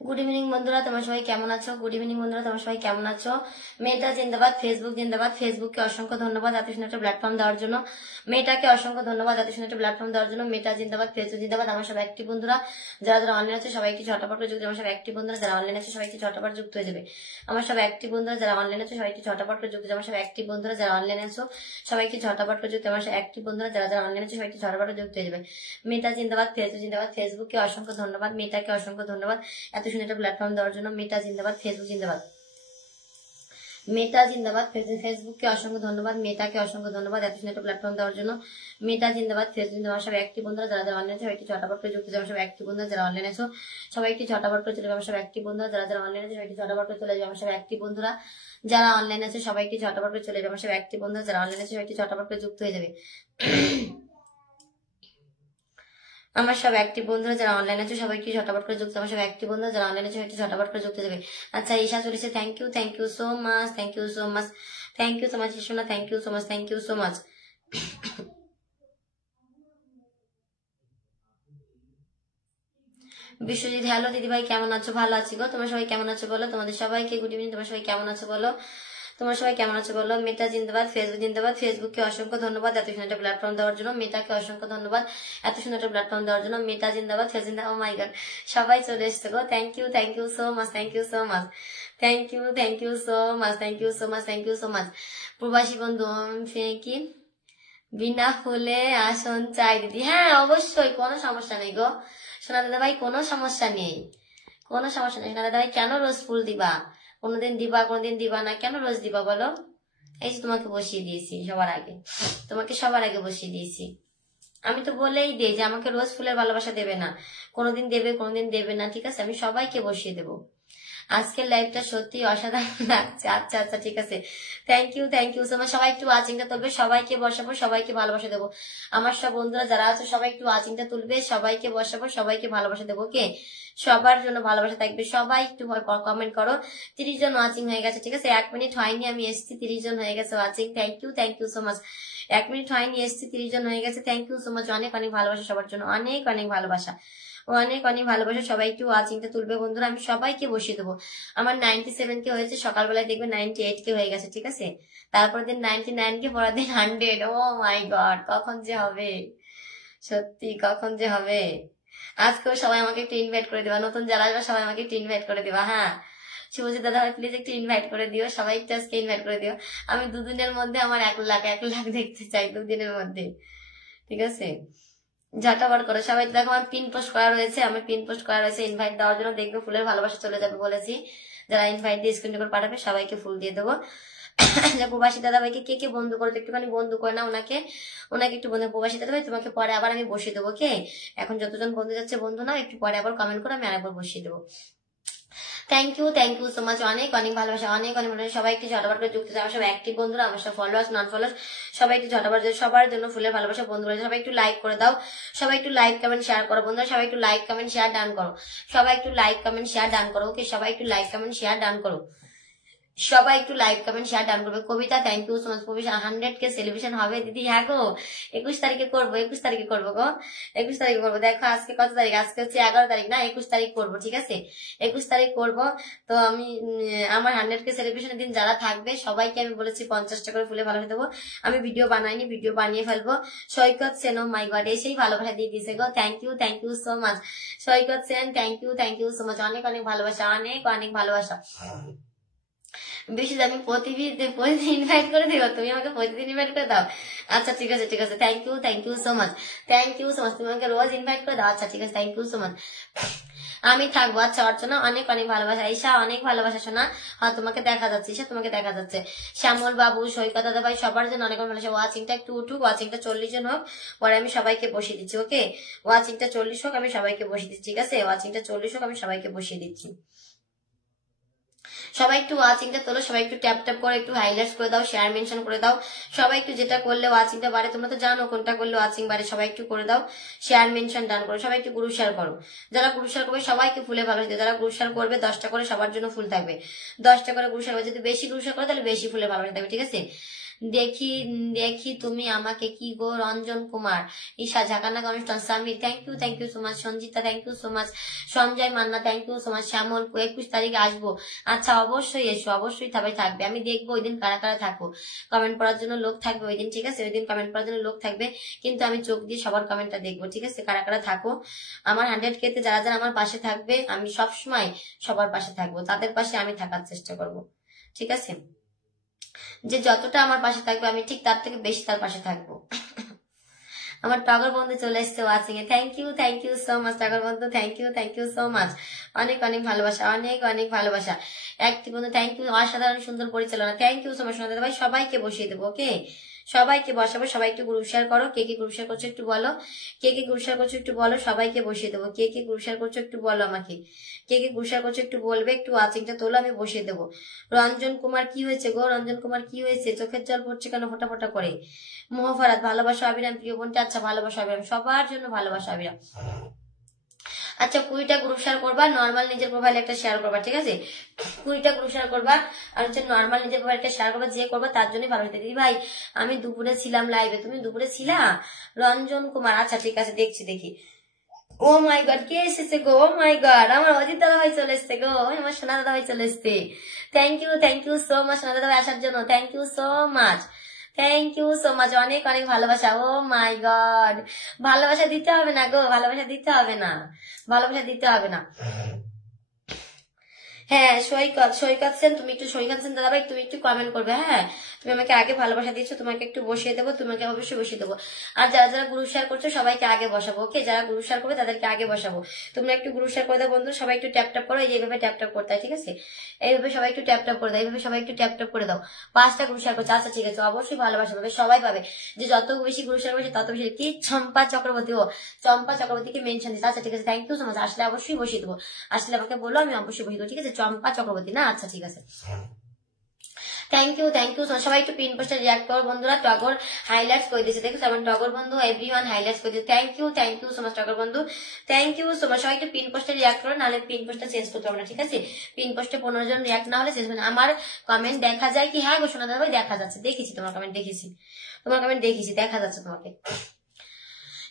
Good evening বন্ধুরা, তোমরা সবাই কেমন আছো? গুড ইভিনিং বন্ধুরা, তোমরা সবাই কেমন আছো? মেয়েটা জিন্দাবাদ, ফেসবুক জিন্দাবাদ। ফেসবুককে অসংখ্য ধন্যবাদ এত সুন্দর একটা প্ল্যাটফর্ম দেওয়ার জন্য। মেয়েটাকে অসংখ্য ধন্যবাদ এত সুন্দর একটা প্ল্যাটফর্ম দেওয়ার জন্য। মেয়েটা জিন্দাবাদ, ফেসবুক জিন্দাবাদ। আমার সব অ্যাক্টিভ বন্ধুরা যারা যারা অনলাইন আছে সবাই একটু ঝটাপট করে যুক্ত। আমার সব অ্যাক্টিভ বন্ধুরা যারা অনলাইন আছে সবাই একটু ঝটাপট যুক্ত হয়ে যাবে। আমার সব অ্যাক্টিভ বন্ধুরা যারা অনলাইন আছে সবাই একটু ঝটাপট করে যুক্ত। আমার সব অ্যাক্টিভ বন্ধুরা যারা অনলাইন আছো সবাই একটু ঝটাপট করে যুক্ত। আমার সব অ্যাক্টিভ বন্ধুরা যারা যারা অনলাইন আছে সবাই একটু ঝটাপট যুক্ত হয়ে যাবে। মেয়েটা জিন্দাবাদ, ফেসবুক জিন্দাবাদ। ফেসবুককে অসংখ্য ধন্যবাদ, মেয়েটাকে অসংখ্য ধন্যবাদ এত সুন্দর একটা প্ল্যাটফর্ম দেওয়ার জন্য। মেয়েটা জিন্দাবাদ, ফেসবুক জিন্দাবাদ। মেয়েটা জিন্দাবাদ, ফেসবুককে অসংখ্য ধন্যবাদ, মেয়েটাকে অসংখ্য ধন্যবাদ এত সুন্দর একটা প্ল্যাটফর্ম দেওয়ার জন্য। মেয়েটা জিন্দাবাদ, ফেসবুক জিন্দাবাদ। সব অ্যাক্টিভ বন্ধুরা যারা যারা অনলাইন আছে সবাই একটু ঝটাপট করে যুক্ত। আমার সব অ্যাক্টিভ বন্ধুরা যারা অনলাইন আছো সবাই একটু ঝটাপট করে চলে যাবে। আমার সব অ্যাক্টিভ বন্ধুরা যারা যারা অনলাইন আছে সবাই একটু ঝটাপট করে চলে যাবে। আমার সব অ্যাক্টিভ বন্ধুরা যারা অনলাইন আছে সবাই একটু ঝটাপট করে চলে যাবে। আমার সব অ্যাক্টিভ বন্ধুরা যারা অনলাইন আছে সবাই একটু ঝটাপট করে যুক্ত হয়ে যাবে। আমার সব অ্যাক্টিভ বন্ধুরা যারা অনলাইন আছে সবাই কি ঝটাপট করে যুক্ত। আমার সব অ্যাক্টিভ বন্ধুরা যারা অনলাইন আছে একটু ঝটাপট করে যুক্ত যাবে। আচ্ছা, ঈশা চলেছে, thank you so much, thank you so much, thank you so much Isha, thank you so much, thank you so much. Biswajit, hello দিদিভাই, কেমন আছো? ভালো আছি গো। তোমরা সবাই কেমন আছো বলো? তোমাদের সবাইকে গুড ইভিনিং। তোমরা সবাই কেমন আছো বলো? তোমরা সবাই কেমন আছো বলো? মেয়েটা জিন্দাবাদ, ফেসবুক জিন্দাবাদ। ফেসবুককে অসংখ্য ধন্যবাদ এত সুন্দর একটা প্ল্যাটফর্ম দেওয়ার জন্য। মেয়েটাকে অসংখ্য ধন্যবাদ এত সুন্দর একটা প্ল্যাটফর্ম দেওয়ার জন্য। মেয়েটা জিন্দাবাদ, ফেসবুক জিন্দাবাদ। ও মাই গড, সবাই চলে এসছে গো। Thank you so much, thank you so much, thank you so much, thank you so much, thank you so much. প্রবাসী বন্ধু কি বিনা ফুলে আসন চাই দিদি? হ্যাঁ অবশ্যই, কোনো সমস্যা নেই গো সোনা দাদা ভাই, কোনো সমস্যা নেই, কোনো সমস্যা নেই সোনা দাদা ভাই। কেন রোজ ফুল দিবা? কোনোদিন দিবা কোনোদিন দিবা না, কেন রোজ দিবা বলো? এই যে তোমাকে বসিয়ে দিয়েছি সবার আগে, তোমাকে সবার আগে বসিয়ে দিয়েছি। আমি তো বলেই দিই যে আমাকে রোজ ফুলের ভালোবাসা দেবে না, কোনোদিন দেবে কোনোদিন দেবে না, ঠিক আছে? আমি সবাইকে বসিয়ে দেবো। আজকের লাইভটা সত্যি অসাধারণ লাগছে। আচ্ছা আচ্ছা ঠিক আছে, থ্যাংক ইউ সো মাচ। সবাই একটু ওয়াচিংটা তুলবে, সবাইকে বসাবো, সবাইকে ভালোবাসা দেবো। আমার সব বন্ধুরা যারা আছে সবাই একটু ওয়াচিংটা তুলবে, সবাইকে বসাবো, সবাইকে ভালোবাসা দেবো। ওকে, সবার জন্য ভালোবাসা থাকবে। সবাই একটু কমেন্ট করো। 30 জন ওয়াচিং হয়ে গেছে, ঠিক আছে? 1 মিনিট হয়নি আমি এসছি, 30 জন হয়ে গেছে watching. Thank you so much. 1 minute হয়নি এসছি, 30 জন হয়ে গেছে। Thank you so much. অনেক অনেক ভালোবাসা সবার জন্য, অনেক অনেক ভালোবাসা, অনেক অনেক ভালোবাসা। সবাই একটু ওয়াচিংটা তুলবে বন্ধুরা, আমি সবাইকে বসিয়ে দেবো। আমার 97 কে হয়েছে, সকালবেলায় দেখবে 98 কে হয়ে গেছে, ঠিক আছে? তারপর দিন 99 কে, পরের দিন 100। ও মাই গড, কখন যে হবে, সত্যি কখন যে হবে। আজকেও সবাই আমাকে একটু ইনভাইট করে দিবা, নতুন যারা আসবে সবাই আমাকে একটু ইনভাইট করে দিবা। হ্যাঁ শুভজিৎ দাদা ভাই, প্লিজ একটু ইনভাইট করে দিও, সবাই একটু আজকে ইনভাইট করে দিও। আমি 2 দিনের মধ্যে আমার 1 লাখ দেখতে চাই, 2 দিনের মধ্যে, ঠিক আছে? ঝটাপট করে সবাই। দেখো আমার পিন পোস্ট করা রয়েছে, আমি পিন পোস্ট করা রয়েছে ইনভাইট দেওয়ার জন্য। দেখবে ফুলের ভালোবাসা চলে যাবে বলেছি। যারা ইনভাইট দিয়ে স্ক্রিন করে পাঠাবে সবাইকে ফুল দিয়ে দেবো। প্রবাসী দাদা ভাইকে কে কে বন্ধু করো, একটুখানি বন্ধু করে না ওনাকে, ওনাকে একটু বন্ধু। প্রবাসী দাদা ভাই তোমাকে পরে আবার আমি বসিয়ে দেবো। কে এখন যতজন বন্ধু যাচ্ছে বন্ধু না, একটু পরে আবার কমেন্ট করে আমি আরেকবার বসিয়ে দেবো। Thank you so much. অনেক অনেক ভালোবাসা, অনেক অনেক ভালোবাসা। সবাই একটু ঝটাপট করে যুক্ত। আমার সব অ্যাক্টিভ বন্ধুরা, আমার সব ফলোয়ার্স নন ফলোয়ার্স সবাই একটু ঝটাপট, সবার জন্য ফুলের ভালোবাসা বন্ধুরা। সবাই একটু লাইক করে দাও, সবাই একটু লাইক কমেন্ট শেয়ার করো বন্ধুরা। সবাই একটু লাইক কমেন্ট শেয়ার ডান করো, সবাই একটু লাইক কমেন্ট শেয়ার ডান করো। ওকে, সবাই একটু লাইক কমেন্ট শেয়ার ডান করো, সবাই একটু লাইক কমেন্ট শেয়ার ডান করবে। Kavita, thank you so much. 100 K celebration হবে দিদি? হ্যাঁ গো, 21 তারিখে করবো, 21 তারিখে করবো গো, 21 তারিখে করবো। দেখো আজকে কত তারিখ? আজকে হচ্ছে 11 তারিখ না, 21 তারিখ করবো, ঠিক আছে? 21 তারিখ করবো। তো আমি আমার 100 কে সেলিব্রেশনের দিন যারা থাকবে সবাইকে আমি বলেছি 50টা করে ফুলে ভালোবাসা দেবো। আমি ভিডিও বানাইনি, ভিডিও বানিয়ে ফেলবো। সৈকত সেন, ও মাই গড, এসেই ভালোবাসা দিয়ে দিয়েছে গো। Thank you so much Saikat Sen, thank you so much. অনেক অনেক ভালোবাসা, অনেক অনেক ভালোবাসা। বেশি আমি প্রতিদিন ইনভাইট করে দিও, তুমি আমাকে প্রতিদিন ইনভাইট করে দাও। আচ্ছা ঠিক আছে ঠিক আছে, থ্যাংক ইউ সো মাচ, তুমি আমাকে রোজ ইনভাইট করে দাও। আচ্ছা ঠিক আছে, থ্যাংক ইউ সো মাচ। আমি থাকবো। আচ্ছা অর্চনা, অনেক অনেক ভালোবাসা। ঈশা, অনেক ভালোবাসা শোনা। হ্যাঁ তোমাকে দেখা যাচ্ছে ঈশা, তোমাকে দেখা যাচ্ছে। শ্যামল বাবু, সৈকত দাদা ভাই, সবার জন্য অনেক ভালোবাসা। ওয়াচিংটা একটু উঠুক, ওয়াচিংটা 40 জন হোক, পরে আমি সবাইকে বসিয়ে দিচ্ছি। ওকে, ওয়াচিংটা 40 হোক, আমি সবাইকে বসিয়ে দিচ্ছি, ঠিক আছে? ওয়াচিংটা 40 হোক, আমি সবাইকে বসিয়ে দিচ্ছি। সবাই একটু ওয়াচিংটা তোলো, সবাই একটু ট্যাপ ট্যাপ করে একটু হাইলাইটস করে দাও, শেয়ার মেনশন করে দাও। সবাই একটু যেটা করলে ওয়াচিংটা বাড়ে, তোমরা তো জানো কোনটা করলে ওয়াচিং বাড়ে। সবাই একটু করে দাও, শেয়ার মেনশন ডান করো। সবাই একটু গ্রুপ শেয়ার করো, যারা গ্রুপ শেয়ার করবে সবাইকে ফুলে ভালোবাসা দিও। যারা গ্রুপ শেয়ার করবে 10টা করে সবার জন্য ফুল থাকবে, 10টা করে গ্রুপ শেয়ার করবে। যদি বেশি গ্রুপ শেয়ার করে তাহলে বেশি ফুলে ভালোবাসা থাকবে, ঠিক আছে? দেখি দেখি তুমি আমাকে কি গো, রঞ্জন কুমার, ঈশা ঝাঁকানাকা অনুষ্ঠান, Sami thank you so much, Sanjita thank you so much, Sanjay Manna thank you so much, Shyamal 21 তারিখে আসবো। আচ্ছা অবশ্যই এসো, অবশ্যই সবাই থাকবে, আমি দেখবো ওই দিন কারা কারা থাকো, কমেন্ট পড়ার জন্য লোক থাকবে ওই দিন, ঠিক আছে? ওই দিন কমেন্ট পড়ার জন্য লোক থাকবে, কিন্তু আমি চোখ দিয়ে সবার কমেন্টটা দেখবো, ঠিক আছে? কারা কারা থাকো আমার 100K তে যারা যারা আমার পাশে থাকবে, আমি সবসময় সবার পাশে থাকবো, তাদের পাশে আমি থাকার চেষ্টা করব, ঠিক আছে? যে যতটা আমার পাশে থাকবে আমি ঠিক তার থেকে বেশি তার পাশে থাকবো। আমার টগর বন্ধু চলে এসছে ওয়াচিং এ, thank you so much Togor বন্ধু, থ্যাংক ইউ সো মাচ, অনেক অনেক ভালোবাসা, অনেক অনেক ভালোবাসা। একটি বন্ধু থ্যাংক ইউ, অসাধারণ সুন্দর পরিচালনা, থ্যাংক ইউ সো মাচ সোনাদা ভাই। সবাইকে বসিয়ে দেবো, ওকে? সবাইকে বসাবো, সবাই একটু গ্রুপ শেয়ার করো, কে কে গ্রুপ শেয়ার করছো একটু বলো, কে কে গ্রুপ শেয়ার করছো একটু বলো, সবাইকে বসিয়ে দেবো। কে কে গ্রুপ শেয়ার করছো একটু বলো আমাকে, কে কে গ্রুপ শেয়ার করছো একটু বলবে, একটু ওয়াচিংটা তোলো, আমি বসিয়ে দেবো। রঞ্জন কুমার কি হয়েছে গো, রঞ্জন কুমার কি হয়েছে, চোখের জল পড়ছে কেন ফোটা ফোটা করে? মোহফারাত ভালোবাসা অবিরাম, প্রিয় বোনটা, আচ্ছা ভালোবাসা অবিরাম, সবার জন্য ভালোবাসা অবিরাম। আচ্ছা 20টা গ্রুপ শেয়ার করবা, নর্মাল নিজের প্রোফাইলে একটা শেয়ার করবা, ঠিক আছে? 20টা গ্রুপ শেয়ার করবা, আর হচ্ছে নর্মাল নিজের প্রোফাইলে একটা শেয়ার করবা, যে করবা তার জন্যই ভালো। দিদি ভাই আমি দুপুরে ছিলাম লাইভে, তুমি দুপুরে ছিলা? রঞ্জন কুমার, আচ্ছা ঠিক আছে, দেখছি দেখি। ও মাই গড, কে এসেছে গো? ও মাই গড, আমার অজিত দাদা ভাই চলে এসছে গো, আমার সোনা দাদা ভাই চলে এসছে। থ্যাংক ইউ সো মাচ সোনা দাদা ভাই আসার জন্য, thank you so much, thank you so much, অনেক অনেক ভালোবাসা। ও মাই গড, ভালোবাসা দিতে হবে না গো, ভালোবাসা দিতে হবে না, ভালোবাসা দিতে হবে না। হ্যাঁ সৈকত সেন, তুমি একটু সৈকত সেন দাদা ভাই, তুমি একটু কমেন্ট করবে, হ্যাঁ? তুমি আমাকে আগে ভালোবাসা দিচ্ছ, তোমাকে একটু বসিয়ে দেবো, তোমাকে অবশ্যই বসিয়ে দেবো। আর যারা যারা গ্রুপ শেয়ার করছো সবাইকে আগে বসাবো, ওকে? যারা গ্রুপ শেয়ার করবে তাদেরকে আগে বসাবো। তোমরা একটু গ্রুপ শেয়ার করে দাও বন্ধু, সবাই একটু ট্যাপ ট্যাপ করো, এইভাবে ট্যাপ ট্যাপ করতে হয়, ঠিক আছে? এইভাবে সবাই একটু ট্যাপ ট্যাপ করে দাও, এইভাবে সবাই একটু ট্যাপ ট্যাপ করে দাও। 5টা গ্রুপ শেয়ার করছো, আচ্ছা ঠিক আছে, অবশ্যই ভালোবাসা পাবে, সবাই পাবে। যে যত বেশি গ্রুপ শেয়ার করছে তত বেশি। কি চম্পা চক্রবর্তী, ও চম্পা চক্রবর্তীকে মেনশন দিচ্ছে, আচ্ছা ঠিক আছে, থ্যাংক ইউ সো মাচ। আসলে অবশ্যই বসিয়ে দেবো, আসলে আমাকে বলো, আমি অবশ্যই বসিয়ে দেবো, ঠিক আছে? চম্পা চক্রবর্তী না, আচ্ছা ঠিক আছে, থ্যাংক ইউ সবাই একটু পিন পোস্টে রিয়াক্ট করো বন্ধুরা। টগর হাইলাইটস করে দিয়েছে, দেখো আমার টগর বন্ধু এভরিওয়ান হাইলাইটস করে দিয়েছে, thank you so much Togor বন্ধু, থ্যাংক ইউ সো মাচ। সবাই একটু পিন পোস্টে রিয়াক্ট করো, নাহলে পিন পোস্টটা চেঞ্জ করতে হবে না, ঠিক আছে? পিন পোস্টে 15 জন রিয়াক্ট না হলে চেঞ্জ হবে না। আমার কমেন্ট দেখা যায় কি? হ্যাঁ ঘোষণা দাদা ভাই দেখা যাচ্ছে, দেখেছি তোমার কমেন্ট, দেখেছি তোমার কমেন্ট, দেখেছি, দেখা যাচ্ছে তোমাকে।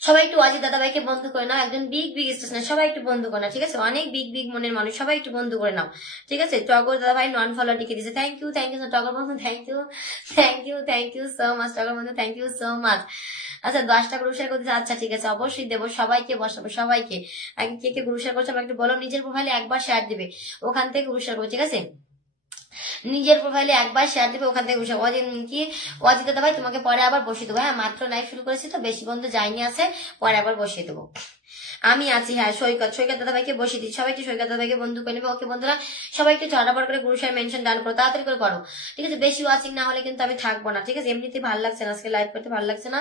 সবাই একটু অজিত দাদা ভাইকে বন্ধু করে নাও, একজন বিগ বিগ স্টেশন, সবাই একটু বন্ধু করে নাও, ঠিক আছে? অনেক বিগ বিগ মনের মানুষ, সবাই একটু বন্ধু করে নাও, ঠিক আছে? টগর দাদা ভাই নন ফলো টিকে দিয়েছে, থ্যাংক ইউ টগর বন্ধু, thank you so much Togor বন্ধু, থ্যাংক ইউ সো মাচ। আচ্ছা 10টা গ্রুপ শেয়ার করতে, আচ্ছা ঠিক আছে, অবশ্যই দেবো, সবাইকে বসাবো, সবাইকে। আগে কে কে গ্রুপ শেয়ার করছে আমাকে একটু বলো, নিজের প্রোফাইলে একবার শেয়ার দিবে, ওখান থেকে গ্রুপ শেয়ার করবো, ঠিক আছে? নিজের প্রোফাইলে একবার শেয়ার দিবে, ওখান থেকে বসে কি অজিত দাদা ভাই তোমাকে পরে আবার বসিয়ে দেবো, হ্যাঁ? মাত্র লাইভ শুরু করেছি তো, বেশি বন্ধু যায়নি, আছে পরে আবার বসিয়ে দেবো, আমি আছি। হ্যাঁ সৈকত দাদা ভাইকে বসিয়ে দিচ্ছি, সবাই একটু সৈকত দাদা ভাইকে বন্ধু করে নেবে, ওকে বন্ধুরা? সবাই একটু ঝটাপট করে গ্রুপ শেয়ার মেনশন ডান করো, তাড়াতাড়ি করে করো, ঠিক আছে? বেশি ওয়াচিং না হলে কিন্তু আমি থাকবো না, ঠিক আছে? এমনিতে ভালো লাগছে না, আজকে লাইভ করতে ভালো লাগছে না,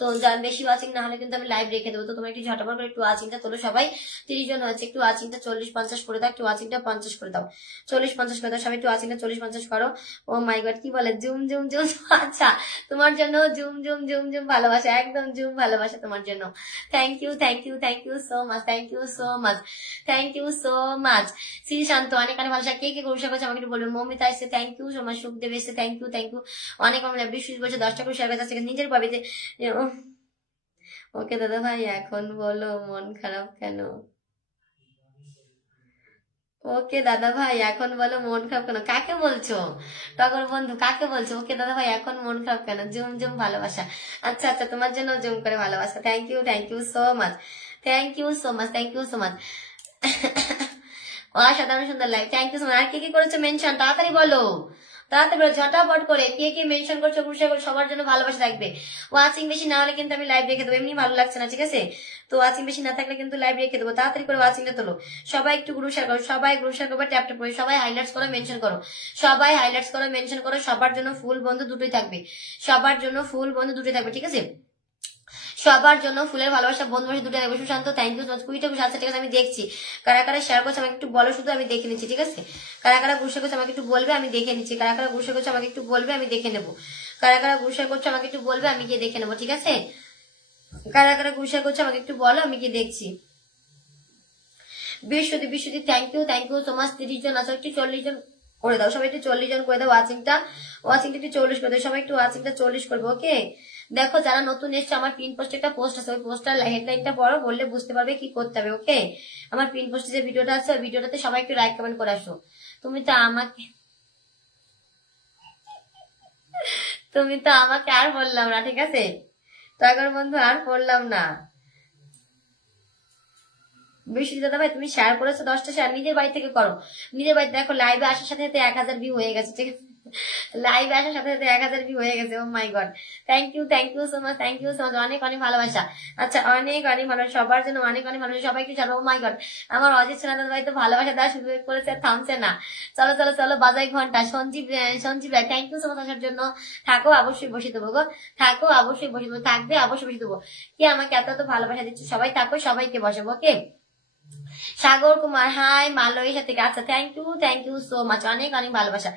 তো বেশি ওয়াচিং না হলে কিন্তু আমি লাইভ রেখে দেবো। তো তোমরা একটু ঝটাপট করে একটু ওয়াচিংটা তোলো, সবাই 30 জন হয়েছে, একটু ওয়াচিংটা 40-50 করে দাও, একটু ওয়াচিংটা 50 করে দাও, 40-50 করে দাও, সবাই একটু ওয়াচিংটা 40-50 করো। ও মাই গড, কি বলে জুম জুম জুম, আচ্ছা তোমার জন্য জুম জুম জুম জুম ভালোবাসা, একদম জুম ভালোবাসা তোমার জন্য, thank you so much, thank you so much. Srishanta অনেক অনেক ভালোবাসা, কে কে গ্রুপ শেয়ার করছে আমাকে একটু বলবেন। মমিতা এসছে, thank you so much. Sukhdev এসছে, থ্যাংক ইউ অনেক অনেক। বিশ বছর 10টা করে শেয়ার করছে, নিজের পাবে যে। ওকে দাদা ভাই এখন বলো মন খারাপ কেন? ওকে দাদা ভাই এখন বলো মন খারাপ কেন? কাকে বলছো টগর বন্ধু, কাকে বলছো? ওকে দাদা ভাই এখন মন খারাপ কেন? জুম জুম ভালোবাসা, আচ্ছা আচ্ছা, তোমার জন্য জুম করে ভালোবাসা, thank you so much, thank you so much. অসাধারণ সুন্দর like, thank you so much. আর কে কি করেছো মেনশন, তাড়াতাড়ি বলো, তাড়াতাড়ি বলো, ঝটাপট করে কে কে মেনশন করছো, গ্রুপ শেয়ার করছো, সবার জন্য ভালোবাসা থাকবে। ওয়াচিং বেশি না হলে কিন্তু আমি লাইভ রেখে দেবো, এমনি ভালো লাগছে না, ঠিক আছে? তো ওয়াচিং বেশি না থাকলে কিন্তু লাইভ রেখে দেবো, তাড়াতাড়ি করে ওয়াচিংটা তোলো, সবাই একটু গ্রুপ শেয়ার করো, সবাই গ্রুপ শেয়ার করবে, ট্যাপ ট্যাপ করে সবাই হাইলাইটস করো, মেনশন করো, সবাই হাইলাইটস করো, মেনশন করো, সবার জন্য ফুল বন্ধু দুটোই থাকবে, সবার জন্য ফুল বন্ধু দুটোই থাকবে, ঠিক আছে? সবার জন্য ফুলের ভালোবাসা বন্ধু বসে দুটো থাকবে। Sushanta thank you so much. 20টা আচ্ছা ঠিক আছে, আমি দেখছি কারা কারা শেয়ার করছে আমাকে একটু বলো, শুধু আমি দেখে নিচ্ছি, ঠিক আছে? কারা কারা গ্রুপ শেয়ার করছে আমাকে একটু বলবে, আমি দেখে নিচ্ছি, কারা কারা গ্রুপ শেয়ার করছে আমাকে একটু বলবে, আমি দেখে নেবো, কারা কারা গ্রুপ শেয়ার করছে আমাকে একটু বলবে, আমি গিয়ে দেখে নেবো, ঠিক আছে? কারা কারা গ্রুপ শেয়ার করছে আমাকে একটু বলো, আমি গিয়ে দেখছি। Biswadip thank you so much. 30 জন আছে, একটু 40 জন করে দাও সবাই, একটু 40 জন করে দাও ওয়াচিংটা একটু 40 করে দাও সবাই, একটু ওয়াচিংটা 40 করবে। ওকে, দেখো যারা নতুন এসছে, আমার পিন পোস্টে একটা পোস্ট আছে, ওই পোস্টার হেডলাইনটা পড়ো, বললে বুঝতে পারবে কি করতে হবে। ওকে, আমার পিন পোস্টে যে ভিডিওটা আছে, ওই ভিডিওটাতে সবাই একটু লাইক কমেন্ট করে আসো। তুমি তো আমাকে আর বললাম না, ঠিক আছে? তখন বন্ধু আর বললাম না। বেশি দাদা ভাই তুমি শেয়ার করেছো 10টা শেয়ার, নিজের বাড়ি থেকে করো, নিজের বাড়িতে। দেখো লাইভে আসার সাথে সাথে 1000 ভিউ হয়ে গেছে, ঠিক আছে? লাইভে আসার সাথে সাথে 1000 ভিউ হয়ে গেছে। Oh my god, thank you so much, অনেক অনেক ভালোবাসা। আচ্ছা, অনেক অনেক ভালোবাসা সবার জন্য, অনেক অনেক ভালোবাসা সবাইকে। চলো, ও মাই গড, আমার অজিত সোনাদার ভাই তো ভালোবাসা দেওয়া শুরু করেছে, থামছে না। চলো চলো চলো, বাজাই ঘন্টা। সঞ্জীব ভাই থ্যাংক ইউ সো মাচ আসার জন্য। থাকো, অবশ্যই বসে দেবো গো, থাকো, অবশ্যই বসে দেবো, থাকবে অবশ্যই বসে দেবো। কি আমাকে এত এত ভালোবাসা দিচ্ছ, সবাই থাকো, সবাইকে বসাবো। ওকে, সাগর কুমার হাই, মালয়েশিয়া থেকে। আচ্ছা, থ্যাংক ইউ সো মাচ, অনেক অনেক ভালোবাসা,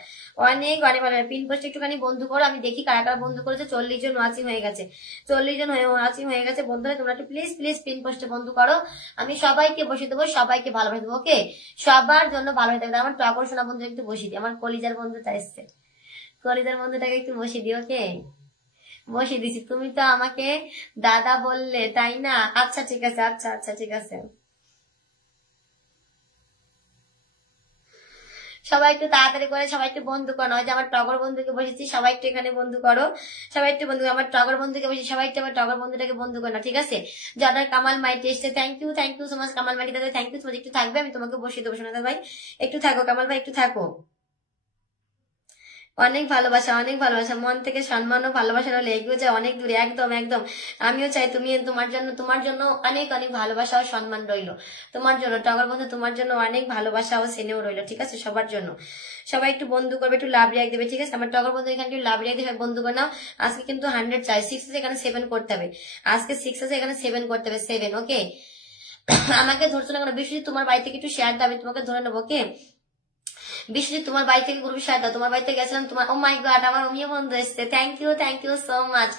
অনেক অনেক ভালোবাসা। পিন পোস্ট একটুখানি বন্ধু করো, আমি দেখি কারা কারা বন্ধু করেছে। 40 জন ওয়াচিং হয়ে গেছে, 40 জন ওয়াচিং হয়ে গেছে। বন্ধুরা তোমরা একটু প্লিজ প্লিজ পিন পোস্টে বন্ধু করো, আমি সবাইকে বসে দেবো, সবাইকে ভালোবাসা দেবো। ওকে, সবার জন্য ভালোবাসা দেবো। আমার টগর সোনা বন্ধু একটু বসিয়ে দিই, আমার কলিজার বন্ধুটা এসছে, কলিজার বন্ধুটাকে একটু বসিয়ে দিই। ওকে, বসিয়ে দিছি। তুমি তো আমাকে দাদা বললে, তাই না? আচ্ছা ঠিক আছে, আচ্ছা আচ্ছা ঠিক আছে। সবাই একটু তাড়াতাড়ি করে, সবাই একটু বন্ধু করো। যে আমার টগর বন্ধুকে বসেছি, সবাই একটু এখানে বন্ধু করো, সবাই একটু বন্ধু। আমার টগর বন্ধুকে বসেছি, সবাই একটু আমার টগর বন্ধুটাকে বন্ধু করো না, ঠিক আছে? যাদের কামাল মাইটি এসছে, thank you so much Kamal Maity দাদা, থ্যাংক ইউ সো মাচ। একটু থাকবে, আমি তোমাকে বসিয়ে দেবো সোনাদা ভাই, একটু থাকো। কামাল ভাই একটু থাকো। অনেক ভালোবাসা, অনেক ভালোবাসা, মন থেকে সম্মান ও ভালোবাসা হলে এগিয়ে যায় অনেক দূরে। একদম একদম, আমিও চাই তুমি, তোমার জন্য অনেক অনেক ভালোবাসা ও সম্মান রইলো তোমার জন্য। টগর বন্ধু, তোমার জন্য অনেক ভালোবাসা ও স্নেহ রইলো, ঠিক আছে? সবার জন্য সবাই একটু বন্ধু করবে, একটু লাভ রিয়াক্ট দেবে, ঠিক আছে? আমার টগর বন্ধু এখানে একটু লাভ রিয়াক্ট দেবে, বন্ধু করে নাও। আজকে কিন্তু 100 চাই, 6 আছে এখানে 7 করতে হবে। আজকে 6 আছে এখানে 7 করতে হবে, 7। ওকে, আমাকে ধরছো না কেন? বিশ্বজিৎ তোমার বাড়ি থেকে একটু শেয়ার দাও, আমি তোমাকে ধরে নেবো। ওকে, বিশ্বজিৎ তোমার বাড়ি থেকে গ্রুপে শেয়ার দাও, তোমার বাড়িতে গেছিলাম। তোমার ও মাই গড, আমার অমিয় বন্ধু এসছে, thank you so much.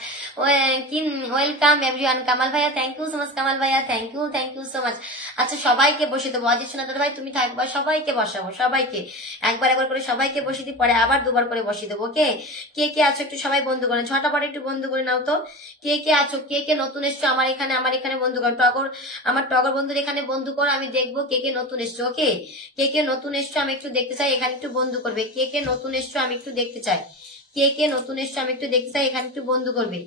Welcome everyone. Kamal ভাইয়া thank you so much, Kamal ভাইয়া থ্যাংক ইউ সো মাচ। আচ্ছা, সবাইকে বসে দেবো। অজিত সোনা দাদা ভাই তুমি থাকবা, সবাইকে বসাবো, সবাইকে একবার একবার করে সবাইকে বসিয়ে দিই, পরে আবার দুবার করে বসিয়ে দেবো। ওকে, কে কে আছো একটু সবাই বন্ধু করে, ছটা পরে একটু বন্ধু করে নাও তো। কে কে আছো, কে কে নতুন এসছো আমার এখানে বন্ধু করো। আমার টগর বন্ধুর এখানে বন্ধু করো, আমি দেখবো কে কে নতুন এসছো। ওকে, কে কে নতুন এসছো আমি একটু দেখতে চাই, এখানে একটু বন্ধু করবে। কে কে নতুন এসছো আমি একটু দেখতে চাই, কে কে নতুন এসছো আমি একটু দেখতে চাই, এখানে একটু বন্ধু করবে।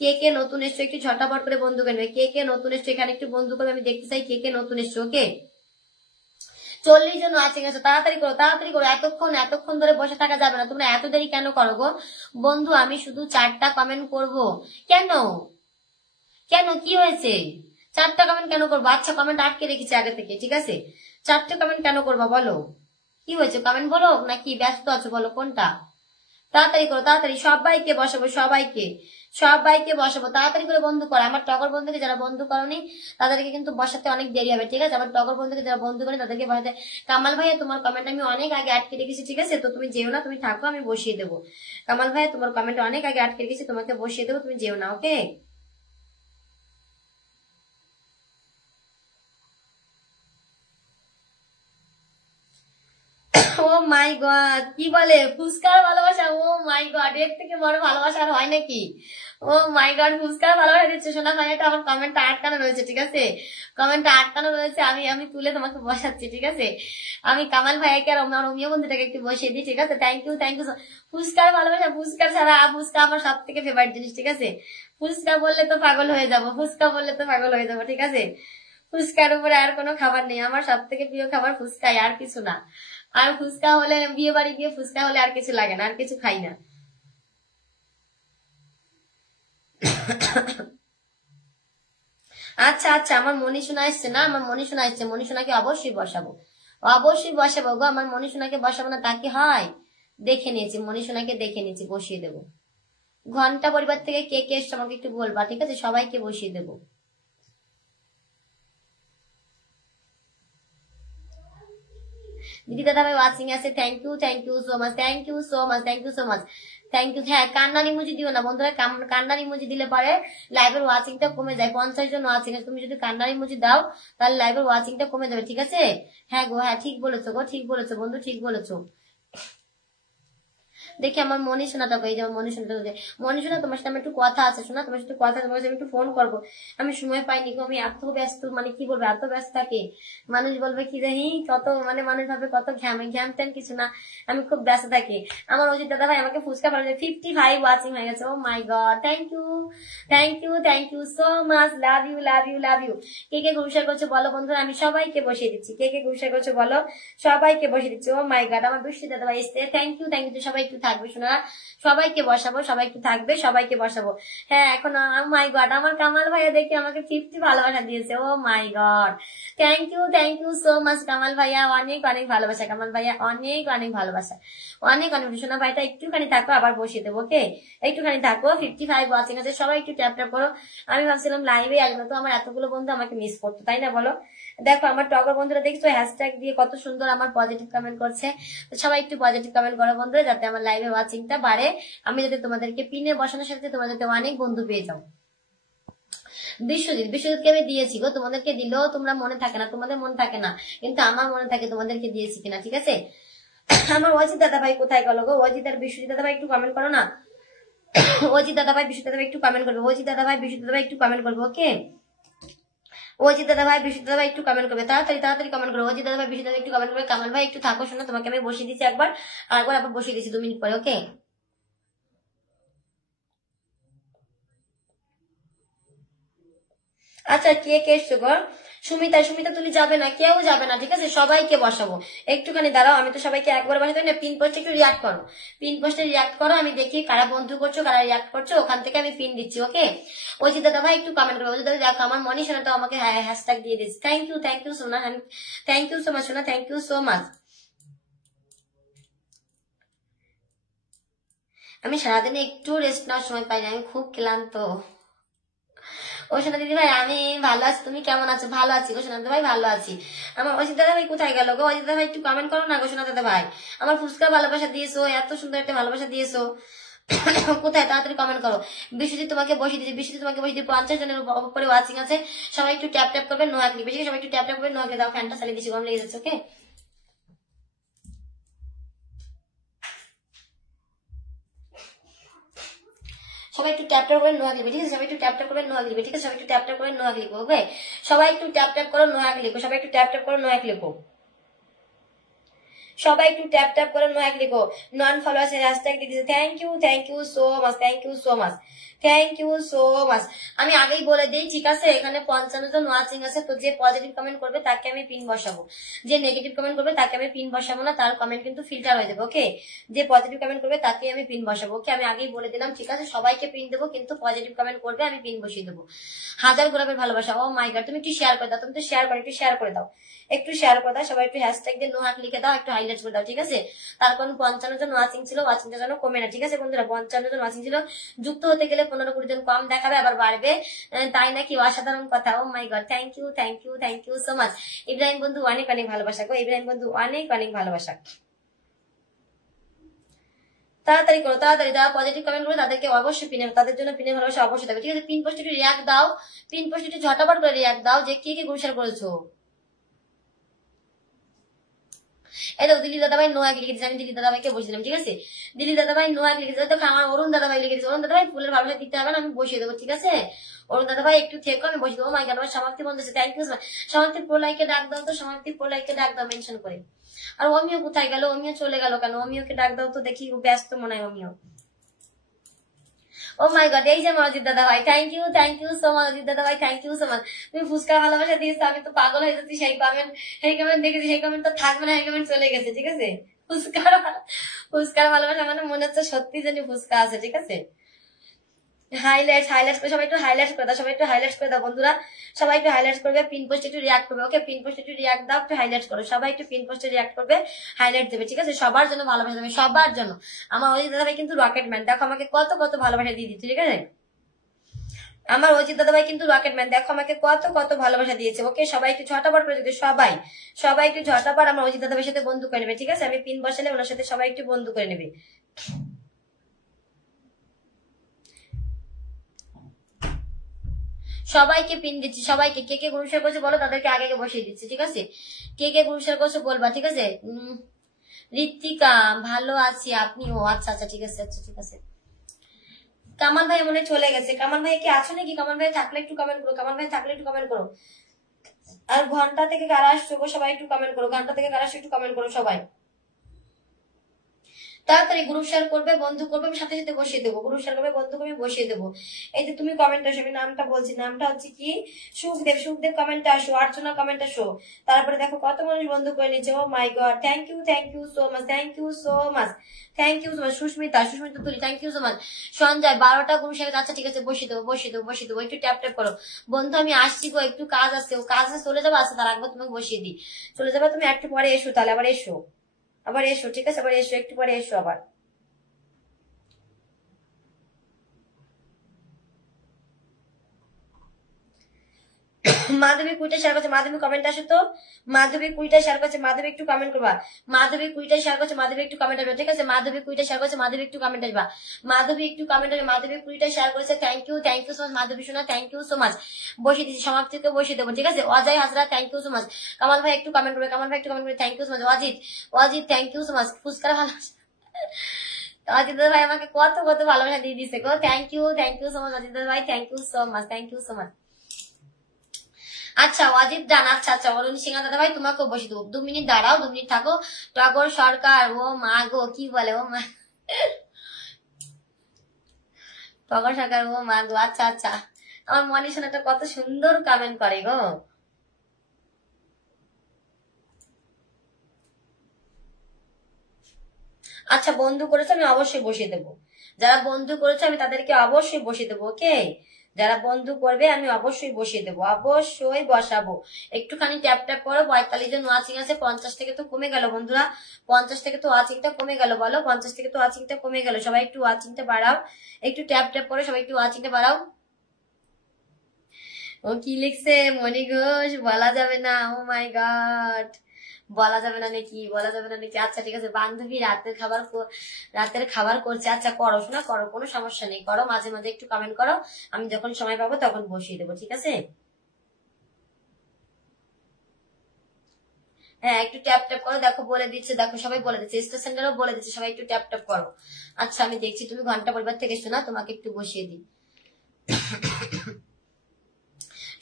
কে কে নতুন এসছো একটু ঝটাপট করে বন্ধু করবে। কে কে নতুন এসছো এখানে একটু বন্ধু করবে, আমি দেখতে চাই কে কে নতুন এসছো। ওকে, 40 জন আছে, গেছো, তাড়াতাড়ি করো, তাড়াতাড়ি করো। এতক্ষণ ধরে বসে থাকা যাবে না, তোমরা এত দেরি কেন করো গো বন্ধু? আমি শুধু 4টা কমেন্ট করব, কেন কেন কি হয়েছে? 4টা কমেন্ট কেন করবো? আচ্ছা, কমেন্ট আটকে রেখেছি আগে থেকে, ঠিক আছে? 4টে কমেন্ট কেন করবা বলো? কি হয়েছে? কমেন্ট বলো, নাকি ব্যস্ত আছো বলো, কোনটা? তাড়াতাড়ি করো, তাড়াতাড়ি। সবাইকে বসাবো, সবাইকে বসাবো, তাড়াতাড়ি করে বন্ধু করো। আমার টগর বন্ধুকে যারা বন্ধু করনি তাদেরকে কিন্তু বসাতে অনেক দেরি হবে, ঠিক আছে? আমার টগর বন্ধুকে যারা বন্ধু করে তাদেরকে বসাতে। কামাল ভাইয়া তোমার কমেন্ট আমি অনেক আগে আটকে রেখেছি, ঠিক আছে? তো তুমি যেও না, তুমি থাকো, আমি বসিয়ে দেবো। কামাল ভাইয়া তোমার কমেন্ট অনেক আগে আটকে রেখেছি, তোমাকে বসিয়ে দেবো, তুমি যেও না। ওকে, ও মাই গড, কি বলে ফুচকার ভালোবাসা? ও মাই গড, এর থেকে বড় ভালোবাসা আর হয় নাকি? ও মাই গড, ফুচকার ভালোবাসা দিচ্ছে সোনা ভাইয়াটা। আমার কমেন্টটা আটকানো রয়েছে, ঠিক আছে? কমেন্টটা আটকানো রয়েছে, আমি তুলে তোমাকে বসাচ্ছি, ঠিক আছে? আমি কামাল ভাইয়াকে আর আমার অমিয় বন্ধুটাকে একটু বসিয়ে দিই, ঠিক আছে? থ্যাংক ইউ ফুচকার ভালোবাসা, ফুচকার ছাড়া ফুচকা আমার সব থেকে ফেভারিট জিনিস, ঠিক আছে? ফুচকা বললে তো পাগল হয়ে যাবো, ঠিক আছে? ফুচকার উপরে আর কোনো খাবার নেই, আমার সব থেকে প্রিয় খাবার ফুচকাই, আর কিছু না। আর ফুচকা হলে, বিয়ে বাড়ি গিয়ে ফুচকা হলে আর কিছু লাগে না, আর কিছু খাই না। আচ্ছা আচ্ছা, আমার মনীষোনা এসছে না, আমার মনীষোনা এসছে, মনীষোনাকে অবশ্যই বসাবো, গো। আমার মনীষোনাকে বসাবো না তা কি হয়? দেখে নিয়েছি, মনীষোনাকে দেখে নিয়েছি, বসিয়ে দেবো। ঘন্টা পরিবার থেকে কে কে এসছে আমাকে একটু বলবা, ঠিক আছে? সবাইকে বসিয়ে দেবো। দিদি দাদা ভাই ওয়াচিং আছে, thank you so much, thank you. হ্যাঁ, কান্নার ইমোজি দিও না বন্ধুরা, কান্নার ইমোজি দিলে পরে লাইভের ওয়াচিংটা কমে যায়। 50 জন ওয়াচিং আছে, তুমি যদি কান্নার ইমোজি দাও তাহলে লাইভের ওয়াচিংটা কমে যাবে, ঠিক আছে? হ্যাঁ গো, হ্যাঁ ঠিক বলেছো গো, ঠিক বলেছো বন্ধু, ঠিক বলেছো। দেখি আমার মনি শোনাটা এই যে মনি শোনাটা, মনি শোনা তোমার সাথে আমার একটু কথা আছে, শোনা তোমার সাথে কথা, তোমার সাথে আমি একটু ফোন করবো, আমি সময় পাইনি গো, আমি এত ব্যস্ত, মানে কি বলবো, এত ব্যস্ত থাকে, মানুষ বলবে কি জানি কত, মানে মানুষ ভাবে কত ঘ্যামে, ঘ্যাম ট্যাম কিছু না, আমি খুব ব্যস্ত থাকি। আমার অজিত দাদা ভাই আমাকে ফুচকা পাঠাচ্ছে, 55 ওয়াচিং হয়ে গেছে। Oh my god, thank you, thank you, thank you so much, love you, love you, love you. কে কে গুরুসার করছো বলো বন্ধুরা, আমি সবাইকে বসিয়ে দিচ্ছি, কে কে গুরুসার করছো বলো, সবাইকে বসিয়ে দিচ্ছি। ও মাই গড, আমার দুষ্টি দাদা ভাই এসছে, থ্যাংক ইউ, থ্যাংক ইউ, সবাই একটু থাকবে শোনা, সবাইকে বসাবো, সবাই একটু থাকবে, সবাইকে বসাবো। হ্যাঁ এখন মাই গড, আমার কামাল ভাইয়া দেখি আমাকে 50 ভালোবাসা দিয়েছে। Oh my god, thank you so much Kamal ভাইয়া, অনেক অনেক ভালোবাসা কামাল ভাইয়া, অনেক অনেক ভালোবাসা, অনেক অনেক। শোনা ভাইটা একটুখানি থাকো, আবার বসিয়ে দেবো, ওকে একটুখানি থাকো। 55 ওয়াচিং আছে, সবাই একটু ট্যাপ ট্যাপ করো। আমি ভাবছিলাম লাইভে আসবো, তো আমার এতগুলো বন্ধু আমাকে মিস করতো, তাই না বলো? দেখো আমার টগর বন্ধুরা দেখছো হ্যাশট্যাগ দিয়ে কত সুন্দর আমার পজিটিভ কমেন্ট করছে, তো সবাই একটু পজিটিভ কমেন্ট করো বন্ধুরা, যাতে আমার লাইভে ওয়াচিংটা বাড়ে, আমি যাতে তোমাদেরকে পিনে বসানোর সাথে তোমরা যাতে অনেক বন্ধু পেয়ে যাও। বিশ্বজিৎকে আমি দিয়েছি গো, তোমাদেরকে দিলেও তোমরা মনে থাকে না, তোমাদের মনে থাকে না, কিন্তু আমার মনে থাকে তোমাদেরকে দিয়েছি কিনা, ঠিক আছে? আমার অজিত দাদা ভাই কোথায় গেল গো? অজিত আর বিশ্বজিৎ দাদা ভাই একটু কমেন্ট করো না। অজিত দাদা ভাই, বিশ্বজিৎ দাদা ভাই একটু কমেন্ট করবে, অজিত দাদা ভাই, বিশ্বজিৎ দাদা ভাই একটু কমেন্ট করবে, ওকে? অজিত দাদা ভাই, বিশ্বজিৎ দাদা ভাই একটু কমেন্ট করবে, তাড়াতাড়ি তাড়াতাড়ি কমেন্ট করবে। অজিত দাদা ভাই, বিশ্বজিৎ দাদা একটু কমেন্ট করবে। কামাল ভাই একটু থাকো শোনো, তোমাকে আমি বসিয়ে দিচ্ছি একবার, আর একবার আবার বসিয়ে দিচ্ছি 2 মিনিট পরে, ওকে? আচ্ছা কে কে এসছো গো? সুমিতা, সুমিতা তুমি যাবে না, কেউ যাবে না, ঠিক আছে? সবাইকে বসাবো, একটুখানি দাঁড়াও, আমি তো সবাইকে একবার বসাতে না, পিন পোস্টে একটু রিয়াক্ট করো, পিন পোস্টে রিয়াক্ট করো, আমি দেখি কারা বন্ধু করছো, কারা রিয়াক্ট করছো, ওখান থেকে আমি পিন দিচ্ছি, ওকে? অজিত দাদা ভাই একটু কমেন্ট করবো, অজিত দাদা দেখো আমার মনি শোনা তো আমাকে হ্যাশট্যাগ দিয়ে দিচ্ছি, থ্যাংক ইউ সোনা, থ্যাংক ইউ সো মাচ সোনা, থ্যাংক ইউ সো মাচ। আমি সারাদিনে একটু রেস্ট নেওয়ার সময় পাই না, আমি খুব ক্লান্ত। ও সোনা দিদি ভাই আমি ভালো আছি, তুমি কেমন আছো? ভালো আছি গো সোনা দাদা ভাই, ভালো আছি। আমার অজিত দাদা ভাই কোথায় গেল গো? অজিত দাদা ভাই একটু কমেন্ট করো না গো সোনা দাদা ভাই, আমার ফুচকা ভালোবাসা দিয়েছো, এত সুন্দর একটা ভালোবাসা দিয়েছো, কোথায়? তাড়াতাড়ি কমেন্ট করো। বিশ্বজিৎ তোমাকে বসিয়ে দিয়েছি, বিশ্বজিৎ তোমাকে বসিয়ে দিয়ে 50 জনের উপরে ওয়াচিং আছে, সবাই একটু ট্যাপ ট্যাপ করবে, নোয়া ক্লিক, বেশি সবাই একটু ট্যাপ ট্যাপ করবে, নোয়া ক্লিক দাও, ফ্যানটা চালিয়ে দিচ্ছি, গরম লেগে যাচ্ছে, ওকে? সবাই একটু ট্যাপ ট্যাপ করে নোয়া লিখবে, ঠিক আছে? সবাই একটু ট্যাপ ট্যাপ করে নোয়া লিখবে, ঠিক আছে? সবাই একটু ট্যাপ ট্যাপ করে নোয়া লিখবো, ওকে? সবাই একটু ট্যাপ ট্যাপ করে নোয়া লিখবো, সবাই একটু ট্যাপ ট্যাপ করে নোয়া লিখবো, সবাই একটু ট্যাপ ট্যাপ করে নোয়াক লিখো। নন ফলোয়ার্স এর হ্যাশট্যাগ লিখেছে, thank you so much, thank you so much, thank you so much. আমি আগেই বলে দিই, ঠিক আছে? এখানে 55 জন ওয়াচিং আছে, তো যে পজিটিভ কমেন্ট করবে তাকে আমি পিন বসাবো, যে নেগেটিভ কমেন্ট করবে তাকে আমি পিন বসাবো না, তার কমেন্ট কিন্তু ফিল্টার হয়ে যাবে, ওকে? যে পজিটিভ কমেন্ট করবে তাকে আমি পিন বসাবো, ওকে? আমি আগেই বলে দিলাম, ঠিক আছে? সবাইকে পিন দেবো, কিন্তু পজিটিভ কমেন্ট করবে আমি পিন বসিয়ে দেবো। হাজার গোলাপের ভালোবাসা। ও মাই গড, তুমি একটু শেয়ার করে দাও, তুমি তো শেয়ার করো, একটু শেয়ার করে দাও, একটু শেয়ার করে দাও, সবাই একটু হ্যাশট্যাগ দিয়ে নোহাক লিখে দাও, একটু হাইলাইট করে দাও, ঠিক আছে? তার কারণ 55 জন ওয়াচিং ছিল, ওয়াচিংটা যেন কমে না, ঠিক আছে বন্ধুরা? 55 জন ওয়াচিং ছিল, যুক্ত হতে গেলে 15-20 জন কম দেখাবে, আবার বাড়বে, তাই নাকি? অসাধারণ কথা। Oh my god, thank you so much. Ibrahim বন্ধু অনেক অনেক ভালোবাসা গো, ইব্রাহিম বন্ধু অনেক অনেক ভালোবাসা। তাড়াতাড়ি করো, তাড়াতাড়ি যারা পজিটিভ কমেন্ট করো তাদেরকে অবশ্যই পিনে, তাদের জন্য পিনে ভালোবাসা অবশ্যই থাকবে, ঠিক আছে? পিন পোস্টে একটু রিয়াক্ট দাও, পিন পোস্টে একটু ঝটাপট করে রিয়াক্ট দাও, যে কে কে গুরুসার করেছো। এই তো দিলীপ দাদা ভাই নোয়াক লিখে দিচ্ছে, আমি দিলীপ দাদা ভাইকে বসে দিলাম, ঠিক আছে? দিলীপ দাদা ভাই নোয়াক লিখে দিচ্ছে, তো আমার অরুণ দাদা ভাই লিখে দিচ্ছে, অরুণ দাদা ভাই ফুলের ভালোবাসা দিতে হবে না, আমি বসিয়ে দেবো, ঠিক আছে? অরুণ দাদা ভাই একটু থেকো, আমি বসে দেবো। মাই গড, আমার সমাপ্তি বন্ধু আছে, থ্যাংক ইউ। সমাপ্তি প্রলয়কে ডাক দাও তো, সমাপ্তি প্রলয়কে ডাক দাও মেনশন করে। আর অমিও কোথায় গেল? অমিও চলে গেল কেন? অমিওকে ডাক দাও তো, দেখি ব্যস্ত মনে হয় অমিও। ও মাই গড, এই যে আমার অজিত দাদা ভাই, thank you so much Ajit দাদা ভাই, থ্যাংক ইউ সো মাচ। তুমি ফুচকা ভালোবাসা দিয়েছো, আমি তো পাগল হয়ে যাচ্ছি, সেই কমেন্ট দেখেছি, সেই কমেন্ট তো থাকবে না, সেই কমেন্ট চলে গেছে, ঠিক আছে? ফুচকার ভালোবাসা মানে মনে হচ্ছে সত্যি জানি ফুচকা আছে, ঠিক আছে? হাইলাইট করে, সবাই একটু হাইলাইট করে দাও, সবাই একটু হাইলাইট করে দাও বন্ধুরা, সবাই একটু হাইলাইট করবে, পিন পোস্টে একটু রিয়াক্ট করবে, ওকে? পিন পোস্টে একটু রিয়াক্ট দাও, একটু হাইলাইট করো, সবাই একটু পিন পোস্টে রিয়াক্ট করবে, হাইলাইট দেবে, ঠিক আছে? সবার জন্য ভালোবাসা দেবে, সবার জন্য। আমার অজিত দাদা ভাই কিন্তু রকেট ম্যান, দেখো আমাকে কত কত ভালোবাসা দিয়ে দিচ্ছে, ঠিক আছে? আমার অজিত দাদা ভাই কিন্তু রকেট ম্যান, দেখো আমাকে কত কত ভালোবাসা দিয়েছে, ওকে? সবাই একটু ঝটাপট করে দিতে, সবাই সবাই একটু ঝটাপট আমার অজিত দাদা ভাইয়ের সাথে বন্ধু করে নেবে, ঠিক আছে? আমি পিন বসালে ওনার সাথে সবাই একটু বন্ধু করে নেবে। সবাইকে পিন দিচ্ছি, সবাইকে। কে কে গুরুসার করছে বলো, তাদেরকে আগে বসিয়ে দিচ্ছি, ঠিক আছে? কে কে গুরুসার করছে বলবা, ঠিক আছে? ঋত্বিকা ভালো আছি, আপনি? ও আচ্ছা আচ্ছা, ঠিক আছে, আচ্ছা ঠিক আছে। কামাল ভাই মনে চলে গেছে। কামাল ভাই কি আছো নাকি? কামাল ভাই থাকলে একটু কমেন্ট করো, কামাল ভাই থাকলে একটু কমেন্ট করো। আর ঘন্টা থেকে কারা আসছো গো, সবাই একটু কমেন্ট করো। ঘন্টা থেকে কারা আসছো একটু কমেন্ট করো সবাই। তাড়াতাড়ি গ্রুপ শেয়ার করবে, বন্ধু করবে, আমি সাথে সাথে বসিয়ে দেবো। গ্রুপ শেয়ার করবে, বন্ধু করবে, বসিয়ে দেবো। এই যে তুমি কমেন্ট আসো, আমি নামটা বলছি, নামটা হচ্ছে কি সুখদেব। সুখদেব কমেন্ট আসো, অর্চনা কমেন্ট আসো। তারপরে দেখো কত মানুষ বন্ধু করে নিচ্ছে। Oh my god, thank you so much, thank you so much, thank you so much. Sushmita Tuli, thank you so much. Sanjay 12টা গ্রুপ শেয়ার, আচ্ছা ঠিক আছে, বসিয়ে দেবো বসিয়ে দেবো বসিয়ে দেবো। একটু ট্যাপ ট্যাপ করো বন্ধু, আমি আসছি গো, একটু কাজ আছে। ও কাজ আছে, চলে যাবো। আচ্ছা তার একবার তোমাকে বসিয়ে দিই, চলে যাবে তুমি, একটু পরে এসো তাহলে, আবার এসো, আবার এসো, ঠিক আছে, আবার এসো, একটু পরে এসো আবার। মাধবী কুইটা শেয়ার করছে, মাধবী কমেন্ট আসে তো। মাধবী কুইটা শেয়ার করছে, মাধবী একটু কমেন্ট করবা। মাধবী কুইটা শেয়ার করছে, মাধবী একটু কমেন্ট আসবে, ঠিক আছে। মাধবী কুইটা শেয়ার করছে, মাধবী একটু কমেন্ট আসবা। মাধবী একটু কমেন্ট আসবে। মাধবী কুইটা শেয়ার করেছে, থ্যাংক ইউ সো মাচ। মাধবী শোনা, থ্যাংক ইউ সো মাচ। বসিয়ে দিচ্ছি, সমাপ্তিকে বসিয়ে দেবো, ঠিক আছে। Ajoy Hazra, thank you so much. Kamal ভাই একটু কমেন্ট করবে, কামাল ভাই একটু কমেন্ট করবে, thank you so much. Ajit thank you so much. ফুচকার ভালোবাসা, অজিত ভাই আমাকে কত কত ভালোবাসা দিয়ে দিচ্ছে গো, thank you so much Ajit ভাই, thank you so much, thank you so much. আচ্ছা অজিত ডান, আচ্ছা আচ্ছা। অরুণ সিংহ দাদা ভাই তোমাকেও বসে দেবো, 2 মিনিট দাঁড়াও, 2 মিনিট থাকো। টগর সরকার, ও মা গো, কি বলে ও মা, টগর সরকার, ও মা গো, আচ্ছা আচ্ছা। আমার মনে শোনাটা কত সুন্দর কমেন্ট করে গো। আচ্ছা বন্ধু করেছে, আমি অবশ্যই বসিয়ে দেবো। যারা বন্ধু করেছে আমি তাদেরকে অবশ্যই বসিয়ে দেবো, ওকে। যারা বন্ধু করবে আমি অবশ্যই বসিয়ে দেবো, অবশ্যই বসাবো। একটুখানি ট্যাপ ট্যাপ করো। 45 জন ওয়াচিং আছে, 50 থেকে তো কমে গেল বন্ধুরা, 50 থেকে তো ওয়াচিংটা কমে গেল, বলো 50 থেকে তো ওয়াচিংটা কমে গেল। সবাই একটু ওয়াচিংটা বাড়াও, একটু ট্যাপ ট্যাপ করে সবাই একটু ওয়াচিংটা বাড়াও। ও কি লিখছে মনি ঘোষ, বলা যাবে না, ও মাই গড, বলা যাবে না নাকি, বলা যাবে না নাকি। আচ্ছা ঠিক আছে, বান্ধবী রাতের খাবার করছে, আচ্ছা করো শোনা, করো, কোনো সমস্যা নেই, করো, মাঝে মাঝে একটু কমেন্ট করো, আমি যখন সময় পাবো তখন বসিয়ে দেবো, ঠিক আছে। হ্যাঁ একটু ট্যাপ ট্যাপ করো, দেখো বলে দিচ্ছে, দেখো সবাই বলে দিচ্ছে, স্টার সেন্টারও বলে দিচ্ছে, সবাই একটু ট্যাপ ট্যাপ করো। আচ্ছা আমি দেখছি, তুমি ঘন্টা পরিবার থেকে এসছো না, তোমাকে একটু বসিয়ে দিই।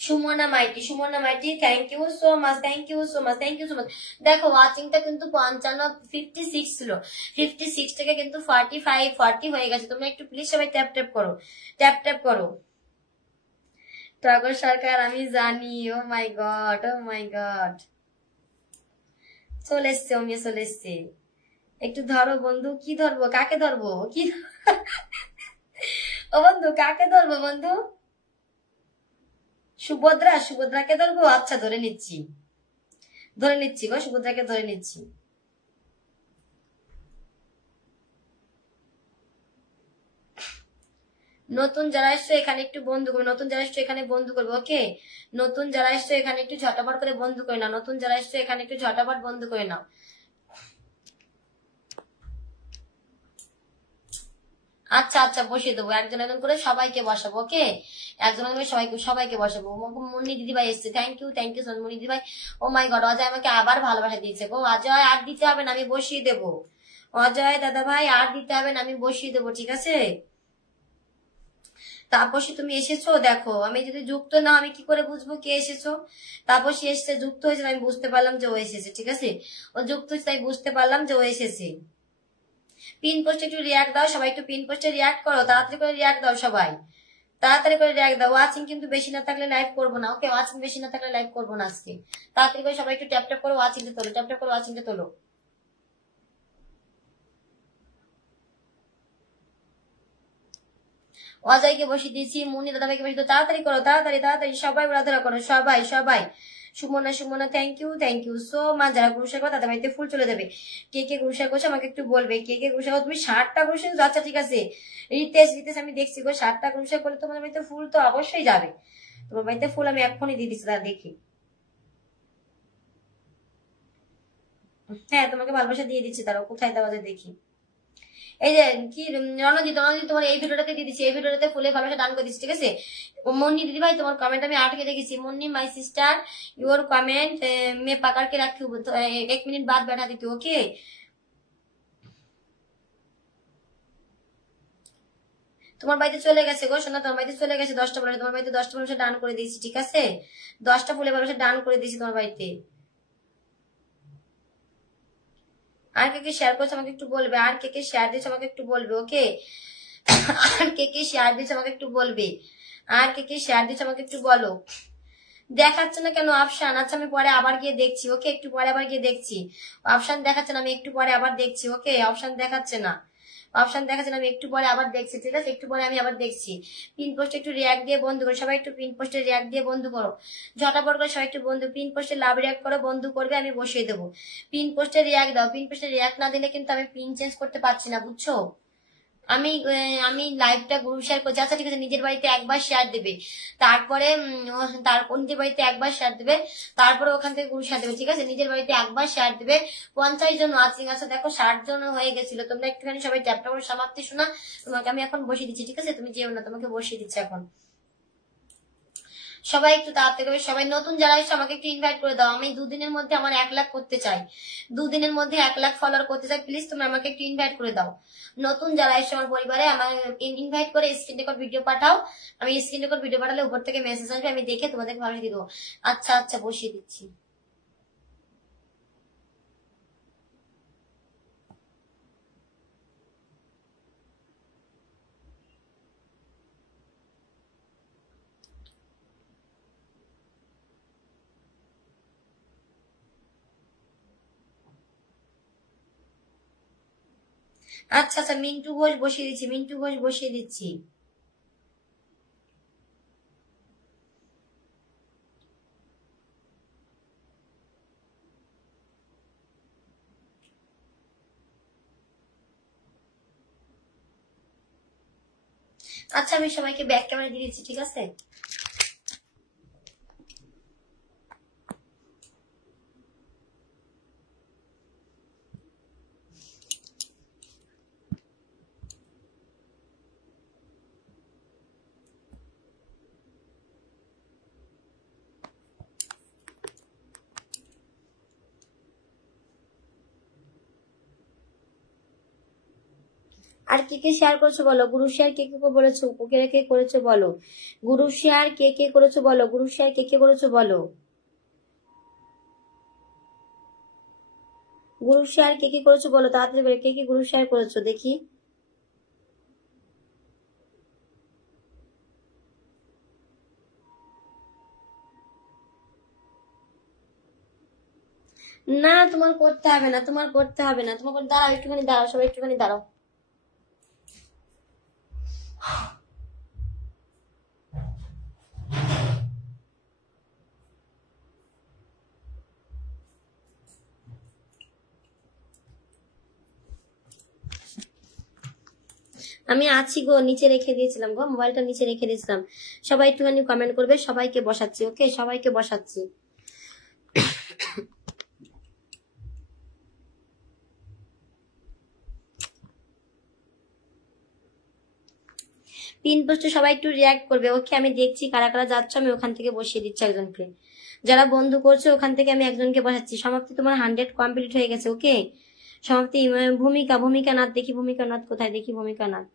Sumana Maity, thank you so much, thank you so much, thank you so much. দেখো ওয়াচিংটা কিন্তু 56 ছিল, 56 থেকে কিন্তু 40 হয়ে গেছে। তোমরা একটু প্লিজ সবাই ট্যাপ ট্যাপ করো, ট্যাপ ট্যাপ করো। টগর সরকার আমি জানি, ও my god, O my god, চলে এসছে, অমিয়া চলে এসছে। একটু ধরো বন্ধু, কি ধরবো, কাকে ধরবো, কি ও বন্ধু কাকে ধরবো বন্ধু? সুভদ্রাকে ধরবো, আচ্ছা ধরে নিচ্ছি গো, সুভদ্রাকে ধরে নিচ্ছি। নতুন যারা এসছো এখানে একটু বন্ধু করবে, নতুন যারা এসছো এখানে বন্ধু করবে, ওকে। নতুন যারা এসছো এখানে একটু ঝটাপট করে বন্ধু করে নাও, নতুন যারা এসছো এখানে একটু ঝটাপট বন্ধু করে নাও। আচ্ছা আচ্ছা বসিয়ে দেবো, একজন একজন করে সবাইকে বসাবো, ওকে। একজন একজন সবাইকে বসাবো। মুন্নি দিদিভাই এসছে, থ্যাংক ইউ সো মুন্নি দিদিভাই। ও মাই গড, অজয় আমাকে আবার ভালোবাসা দিয়েছে গো। অজয় আর দিতে হবে না, আমি বসিয়ে দেবো। অজয় দাদা ভাই আর দিতে হবে না, আমি বসিয়ে দেবো, ঠিক আছে। তাপসী তুমি এসেছো, দেখো আমি যদি যুক্ত না, আমি কি করে বুঝবো কে এসেছো। তাপসী এসছে, যুক্ত হয়েছে, আমি বুঝতে পারলাম যে ও এসেছে, ঠিক আছে। ও যুক্ত হয়েছে, তাই বুঝতে পারলাম যে ও এসেছে। পিন পোস্টে একটু রিয়াক্ট দাও সবাই, একটু পিন পোস্টে রিয়াক্ট করো, তাড়াতাড়ি করে রিয়াক্ট দাও সবাই, তাড়াতাড়ি করে রিয়াক্ট দাও। ওয়াচিং কিন্তু বেশি না থাকলে লাইভ করবো না, ওকে। ওয়াচিং বেশি না থাকলে লাইভ করবো না আজকে। তাড়াতাড়ি করে সবাই একটু ট্যাপ ট্যাপ করে ওয়াচিংটা তোলো, ট্যাপ ট্যাপ করে ওয়াচিংটা তোলো। অজয়কে বসিয়ে দিয়েছি, মুনি দাদাভাইকে বসিয়ে, তাড়াতাড়ি করো, তাড়াতাড়ি তাড়াতাড়ি সবাই ঘোরাধরা করো, সবাই সবাই। Sumana thank you so much. যারা গ্রুশা করো তাদের বাড়িতে ফুল চলে যাবে। কে কে গ্রুশা করছো আমাকে একটু বলবে, কে কে গ্রুশা করো। তুমি 60টা গ্রুশা, আচ্ছা ঠিক আছে। রিতেশ আমি দেখছি গো, 60টা গ্রুশা করলে তোমার বাড়িতে ফুল তো অবশ্যই যাবে। তোমার বাড়িতে ফুল আমি এখনই দিয়ে দিচ্ছি, তারা দেখি। হ্যাঁ তোমাকে ভালোবাসা দিয়ে দিচ্ছি, তারা কোথায় দেওয়া যায় দেখি। এই যে কি রণজিৎ তোমার এই ভিডিওটাতে দিয়ে দিচ্ছি, এই ভিডিওটাতে ফুলে ভালোবাসা দান করে দিচ্ছি, ঠিক আছে। মুন্নি দিদি ভাই তোমার কমেন্ট আমি আটকে রেখেছি। Munni my sister your comment मैं पकड़ के रखी हूँ, 1 मिनट बाद बैठा देती हूँ, ओके। তোমার বাড়িতে চলে গেছে গো সোনা, তোমার বাড়িতে চলে গেছে 10টা ভালোবাসা। তোমার বাড়িতে 10টা ভালোবাসা ডান করে দিয়েছি, ঠিক আছে? 10টা ফুলের ভালোবাসা ডান করে দিয়েছি তোমার বাড়িতে। আর কে কে শেয়ার করছে আমাকে একটু বলবে, আর কে কে শেয়ার দিয়েছে আমাকে একটু বলবে, ওকে? আর কে কে শেয়ার দিয়েছে আমাকে একটু বলবে, আর কে কে শেয়ার দিয়েছে আমাকে একটু বলো। দেখাচ্ছে না কেন অপশান? আচ্ছা আমি পরে আবার গিয়ে দেখছি, ওকে? একটু পরে আবার গিয়ে দেখছি। অপশান দেখাচ্ছে না, আমি একটু পরে আবার দেখছি, ওকে? অপশান দেখাচ্ছে না, অপশান দেখাচ্ছে না, আমি একটু পরে আবার দেখছি, ঠিক আছে? একটু পরে আমি আবার দেখছি। পিন পোস্টে একটু রিয়াক্ট দিয়ে বন্ধ করো সবাই, একটু পিন পোস্টে রিয়াক্ট দিয়ে বন্ধ করো, ঝটাপট করে সবাই একটু বন্ধু পিন পোস্টে লাভ রিয়াক্ট করো, বন্ধু করবে, আমি বসিয়ে দেবো। পিন পোস্টে রিয়াক্ট দাও, পিন পোস্টে রিয়াক্ট না দিলে কিন্তু আমি পিন চেঞ্জ করতে পারছি না, বুঝছো? আমি আমি লাইভটা গ্রুপ শেয়ার করছি। আচ্ছা ঠিক আছে, নিজের বাড়িতে একবার শেয়ার দেবে, তারপরে তারপর নিজের বাড়িতে একবার শেয়ার দেবে, তারপরে ওখান থেকে গ্রুপ শেয়ার দেবে, ঠিক আছে? নিজের বাড়িতে একবার শেয়ার দেবে। 50 জন ওয়াচিং আছে, দেখো 60 জন হয়ে গেছিল। তোমরা একটুখানি সবাই ট্যাপটা করে সমাপ্তি শোনা। তোমাকে আমি এখন বসিয়ে দিচ্ছি, ঠিক আছে? তুমি যেও না, তোমাকে বসিয়ে দিচ্ছি এখন। সবাই একটু তাড়াতাড়ি করে, সবাই নতুন যারা এসে আমাকে একটু ইনভাইট করে দাও। আমি 2 দিনের মধ্যে আমার 1 লাখ করতে চাই, 2 দিনের মধ্যে 1 লাখ ফলোয়ার করতে চাই। প্লিজ তোমরা আমাকে একটু ইনভাইট করে দাও। নতুন যারা এসে আমার পরিবারে, আমার ইনভাইট করে স্ক্রিন রেকর্ড ভিডিও পাঠাও। আমি স্ক্রিন রেকর্ড ভিডিও পাঠালে উপর থেকে মেসেজ আসবে, আমি দেখে তোমাদেরকে ভালো দিয়ে দেবো। আচ্ছা আচ্ছা, বসিয়ে দিচ্ছি। আচ্ছা আচ্ছা, মিন্টু ঘোষ বসিয়ে দিচ্ছি, মিন্টু ঘোষ বসিয়ে দিচ্ছি। আচ্ছা আমি সবাইকে ব্যাক ক্যামেরা দিয়ে দিচ্ছি, ঠিক আছে? আর কে কে শেয়ার করেছো বলো, গ্রুপ শেয়ার কে কে বলেছো, কে কে করেছো বলো, গ্রুপ শেয়ার কে কে করেছো বলো, গ্রুপ শেয়ার কে কে করেছো বলো, গ্রুপ শেয়ার কে কে করেছো বলো তাড়াতাড়ি করে, কে কে গ্রুপ শেয়ার করেছো দেখি। না তোমার করতে হবে না, তোমার করতে হবে না, তোমার দাঁড়াও, একটুখানি দাঁড়াও, সবাই একটুখানি দাঁড়াও। আমি আছি গো, নিচে রেখে দিয়েছিলাম গো, মোবাইলটা নিচে রেখে দিয়েছিলাম। সবাই একটুখানি কমেন্ট করবে, সবাইকে বসাচ্ছি, ওকে? সবাইকে বসাচ্ছি। পিন পোস্টে সবাই একটু রিয়াক্ট করবে, ওকে? আমি দেখছি কারা কারা যাচ্ছ, আমি ওখান থেকে বসিয়ে দিচ্ছি একজনকে। যারা বন্ধু করছে ওখান থেকে আমি একজনকে বসাচ্ছি। সমাপ্তি তোমার 100 কমপ্লিট হয়ে গেছে, ওকে? সমাপ্তি ভূমিকা, ভূমিকা নাথ, দেখি ভূমিকা নাথ কোথায়, দেখি ভূমিকা নাথ।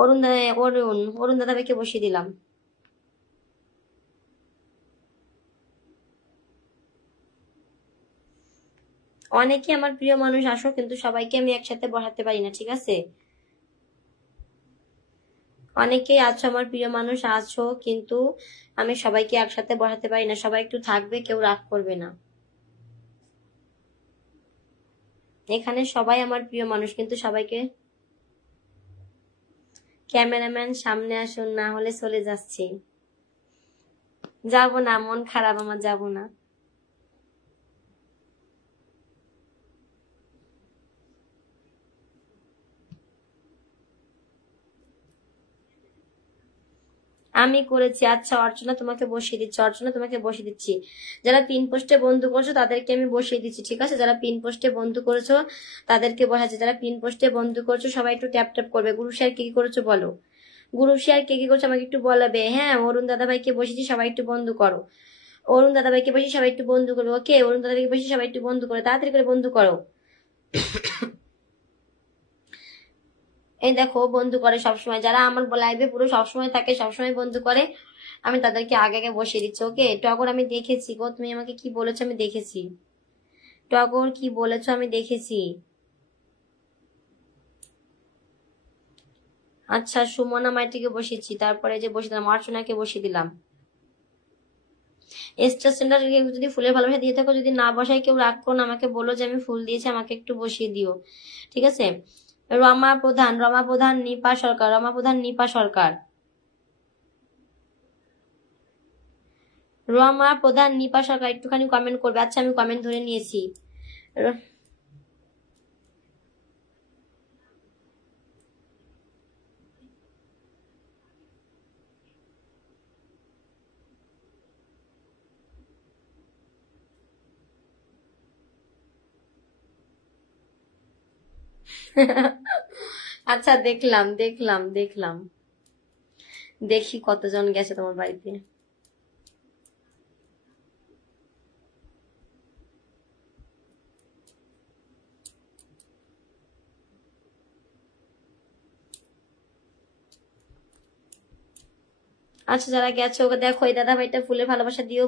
অরুণ দাদা, অরুণ দাদা ভাইকে বসিয়ে দিলাম। অনেকে আমার প্রিয় মানুষ আসো, কিন্তু সবাইকে আমি একসাথে বসাতে পারি না, ঠিক আছে? অনেকেই আছো আমার প্রিয় মানুষ আছো, কিন্তু আমি সবাইকে একসাথে বসাতে পারি না। সবাই একটু থাকবে, কেউ রাগ করবে না। এখানে সবাই আমার প্রিয় মানুষ, কিন্তু সবাইকে। ক্যামেরাম্যান সামনে আসুন, না হলে চলে যাচ্ছি। যাব না, মন খারাপ আমার, যাব না। আমি করেছি। আচ্ছা অর্চনা তোমাকে বসিয়ে দিচ্ছি, অর্চনা তোমাকে বসিয়ে দিচ্ছি। যারা পিন পোস্টে বন্ধু করছো তাদেরকে আমি বসিয়ে দিচ্ছি, ঠিক আছে? যারা পিন পোস্টে বন্ধু করেছো তাদেরকে বসাচ্ছি। যারা পিন পোস্টে বন্ধু করছো সবাই একটু ট্যাপ ট্যাপ করবে। গ্রুপ শেয়ার কে কি করেছো বলো, গ্রুপ শেয়ার কে কি করছো আমাকে একটু বলাবে। হ্যাঁ, অরুণ দাদা ভাইকে বসেছি, সবাই একটু বন্ধু করো। অরুণ দাদা ভাইকে বসে সবাই একটু বন্ধু করবে, ওকে? অরুণ দাদা ভাইকে বসে সবাই একটু বন্ধু করো, তাড়াতাড়ি করে বন্ধু করো। এই দেখো বন্ধু করে সবসময়, যারা আমার লাইভে পুরো সবসময় থাকে, সবসময় বন্ধু করে, আমি তাদেরকে আগে আগে বসিয়ে দিচ্ছি। ওকে টগর, আমি দেখেছি গো, তুমি আমাকে কি বলেছো আমি দেখেছি। টগর কি বলেছো আমি দেখেছি। আচ্ছা সুমনা মাইতিকে বসিয়েছি, তারপরে যে বসিয়ে দিলাম অর্চনাকে বসিয়ে দিলাম। স্টার সেন্টার যদি ফুলের ভালোবাসা দিয়ে থাকো, যদি না বসায় কেউ রাগ করো না, আমাকে বলো যে আমি ফুল দিয়েছি, আমাকে একটু বসিয়ে দিও, ঠিক আছে। রমা প্রধান, রমা প্রধান, নিপা সরকার, রমা প্রধান, নিপা সরকার, রমা প্রধান, নিপা সরকার একটুখানি কমেন্ট করবে। আচ্ছা আমি কমেন্ট ধরে নিয়েছি। আচ্ছা দেখলাম দেখলাম দেখলাম, দেখি কতজন গেছে তোমার বাড়িতে। আচ্ছা যারা গেছো ওকে দেখো, এই দাদা ভাইটা ফুলের ভালোবাসা দিও।